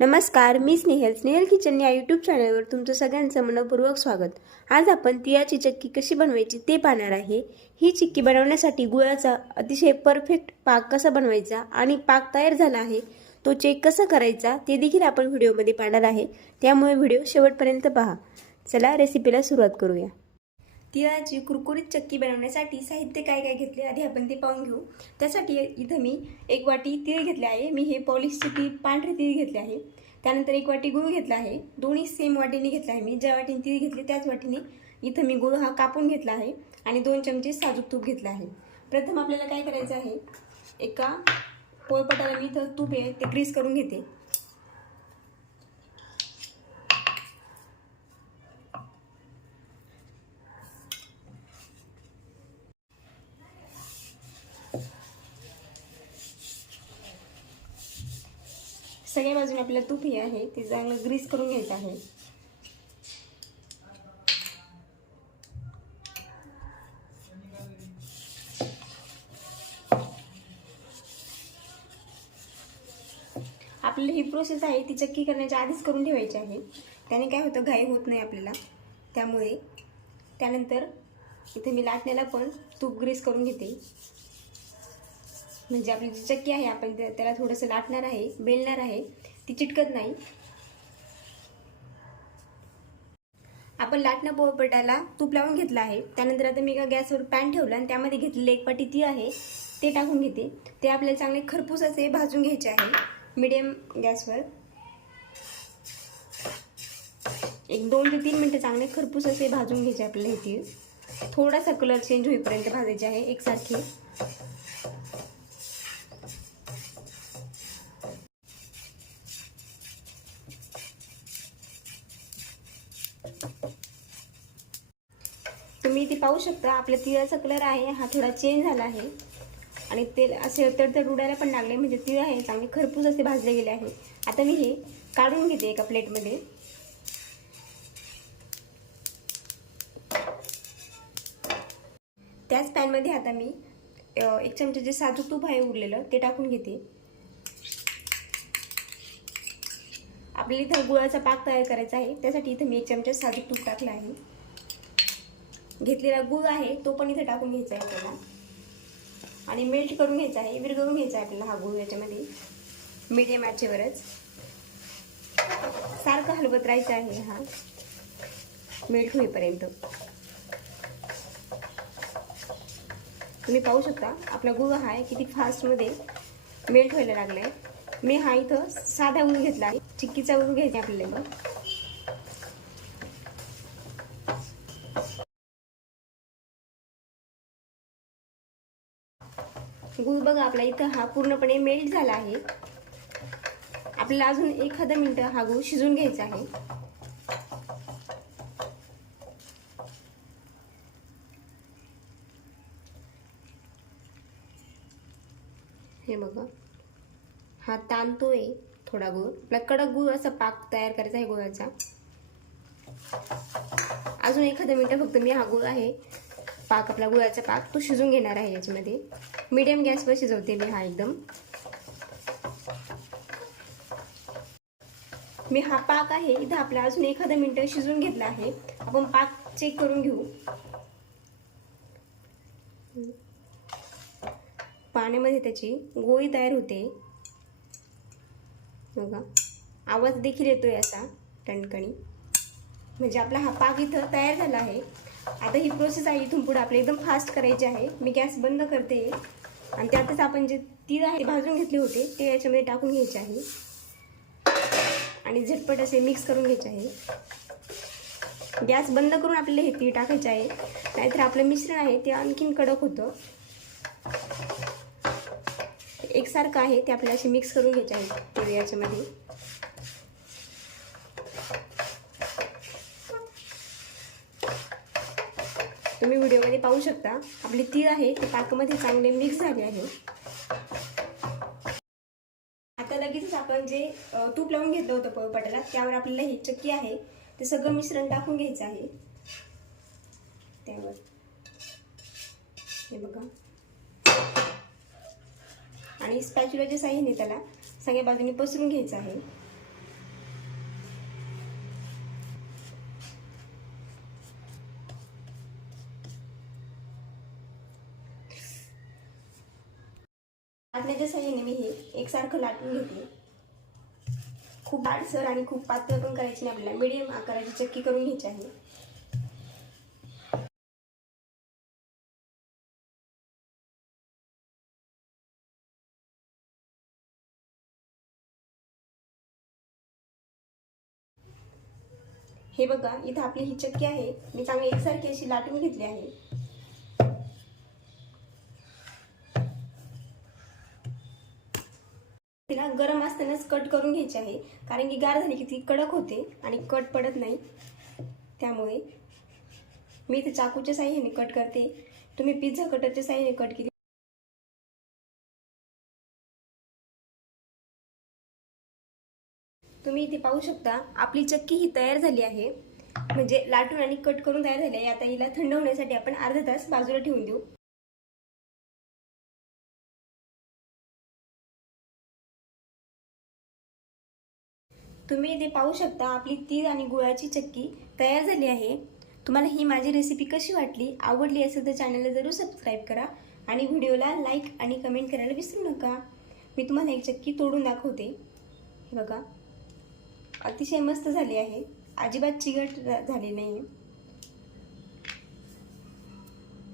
नमस्कार मी स्नेहल. स्नेहल किचन या यूट्यूब चॅनलवर तुमचं सगळ्यांचं मनपूर्वक स्वागत. आज आपण तिळाची चक्की कशी बनवायची ते पाहणार आहे. ही चिक्की बनवण्यासाठी गुळाचा अतिशय परफेक्ट पाक कसा बनवायचा आणि पाक तयार झाला आहे तो चेक कसा करायचा ते देखील आपण व्हिडिओमध्ये पाहणार आहे. त्यामुळे व्हिडिओ शेवटपर्यंत पहा. चला रेसिपीला सुरुवात करूया. तिळाची कुरकुरीत चक्की बनवण्यासाठी साहित्य काय काय घेतले आधी आपण ते पाहून घेऊ. त्यासाठी इथं मी एक वाटी तीळ घेतले आहे. मी हे पॉलिशचे तीळ पांढरे तीळ घेतले आहे. त्यानंतर एक वाटी गुळ घेतला आहे. दोन्ही सेम वाटीने घेतला आहे मी. ज्या वाटीने तीळ घेतले त्याच वाटीने इथं मी गुळ हा कापून घेतला आहे आणि दोन चमचे साजूक तूप घेतलं आहे. प्रथम आपल्याला काय करायचं आहे? एका पोळपटाला मी इथं तूप आहे ते ग्रीस करून घेते. सगळ्या बाजूने आपल्याला तूप हे आहे ते चांगलं ग्रीस करून घ्यायचं आहे. आपल्याला ही प्रोसेस आहे ती चक्की करण्याच्या आधीच करून ठेवायची आहे. त्याने काय होतं घाई होत नाही आपल्याला. त्यामुळे त्यानंतर इथे मी लाटण्याला पण तूप ग्रीस करून घेते. म्हणजे आपली जी चक्की आहे आपण त्या- त्याला थोडंसं लाटणार आहे बेलणार आहे ती चिटकत नाही. आपण लाटणं पोळपटाला तूप लावून घेतलं आहे. त्यानंतर आता मी एका गॅसवर पॅन ठेवलं आणि त्यामध्ये घेतलेली एक पट्टी ती आहे ते टाकून घेते. ते आपल्याला चांगले खरपूस असे भाजून घ्यायचे आहे मिडियम गॅसवर. एक दोन ते तीन मिनटं चांगले खरपूस असे भाजून घ्यायचे आपल्याला हे तीळ थोडासा कलर चेंज होईपर्यंत भाजायचे आहे एकसारखे. तुम्ही इथे पाहू शकता आपल्या तिळाचा कलर आहे हा थोडा चेंज झाला आहे. आणि तेल असे तडतड उडायला पण लागले म्हणजे तिळ आहे चांगले खरपूस असे भाजले गेले आहे. आता मी हे काढून घेते एका प्लेटमध्ये त्याच पॅनमध्ये आता मी एक चमचा जे साजूक तूप आहे उरलेलं ते टाकून घेते. आपल्याला इथं गुळाचा पाक तयार करायचा आहे त्यासाठी इथं मी एक चमचा साजूक तूप टाकला आहे. घेतलेला गुळ आहे तो पण इथे टाकून घ्यायचा आहे आपल्याला. आणि मेल्ट करून घ्यायचा आहे विरघळून घ्यायचा आहे आपल्याला हा गुळ याच्यामध्ये मीडियम आचेवरच सारखं हलवत राहायचं आहे हा. मेल्ट होईपर्यंत. तुम्ही पाहू शकता आपला गुळ हा आहे किती फास्टमध्ये मेल्ट व्हायला लागला आहे मी हा इथं साधा गुळ घेतला आहे. चिक्कीचा गुळ घ्यायचा आपल्याला. गुळ बघा आपला इथं हा पूर्णपणे मेल्ट झाला आहे. आपल्याला अजून एखादं मिनटं हा गुळ शिजून घ्यायचा आहे. हे बघा हा ताणतोय थोडा गुळ. आपला कडक गुळ असा पाक तयार करायचा आहे गुळाचा. अजून एखादं मिनटं फक्त मी हा गुळ आहे पाक आपला गुळाचा पाक तो शिजून घेणार आहे याच्यामध्ये. मीडियम गॅसवर शिजवते मी हा एकदम. मी हा पाक आहे इथं आपला अजून एखादं मिनटं शिजून घेतला आहे. आपण पाक चेक करून घेऊ. पाण्यामध्ये त्याची गोळी तयार होते. बघा आवाज देखील येतोय असा टणकणी. म्हणजे आपला हा पाक इथं तयार झाला आहे. आता ही प्रोसेस आहे इथून पुढे आपली एकदम फास्ट करायची आहे. मी गॅस बंद करते. आणि त्यातच आपण जे तीळ आहे भाजून घेतले होते ते याच्यामध्ये टाकून घ्यायचे आहे. आणि झटपट असे मिक्स करून घ्यायचे आहे. गॅस बंद करून आपल्याला हे तीळ टाकायचे आहे. नाहीतर आपलं मिश्रण आहे ते आणखीन कडक होतं. एकसारखं आहे ते आपल्याला असे मिक्स करून घ्यायचे आहे तीळ याच्यामध्ये. तुम्ही व्हिडिओमध्ये पाहू शकता. आपली तीळ आहे ते पाकमध्ये चांगले मिक्स झाले आहे. आता लगेचच आपण जे तूप लावून घेतलं होतं पोळपाटाला त्यावर आपल्याला ही चक्की आहे ते सगळं मिश्रण टाकून घ्यायचं आहे. त्यावर. हे बघा. आणि स्पॅच्युलाच्या साह्याने त्याला सगळ्या बाजूने पसरून घ्यायचं आहे. लाटण्याच्या साह्याने मी हे एकसारखं लाटून घेते खूप दाटसर आणि खूप पातळ पण करायची नाही आपल्याला. मिडियम आकाराची चक्की करून घ्यायची आहे. हे बघा इथं आपली ही चक्की आहे. मी चांगली एकसारखी अशी लाटून घेतली आहे. ना गरम असतानाच कट करून घ्यायची आहे. कारण की गार झाली की ती कडक होते आणि कट पडत नाही. त्यामुळे मी इथे चाकूच्या साह्याने कट करते. तुम्ही पिझ्झा कटरच्या साह्याने कट केली. तुम्ही इथे पाहू शकता आपली चक्की ही तयार झाली आहे. म्हणजे लाटून आणि कट करून तयार झाली आहे. आता हिला थंड होण्यासाठी आपण अर्धा तास बाजूला ठेवून देऊ. तुम्ही इथे पाहू शकता आपली तीळ आणि गुळाची चक्की तयार झाली आहे. तुम्हाला ही माझी रेसिपी कशी वाटली आवडली असेल तर चॅनलला जरूर सबस्क्राईब करा आणि व्हिडिओला लाईक आणि कमेंट करायला विसरू नका. मी तुम्हाला एक चक्की तोडून दाखवते. हे बघा अतिशय मस्त झाली आहे. अजिबात चिकट झाली नाही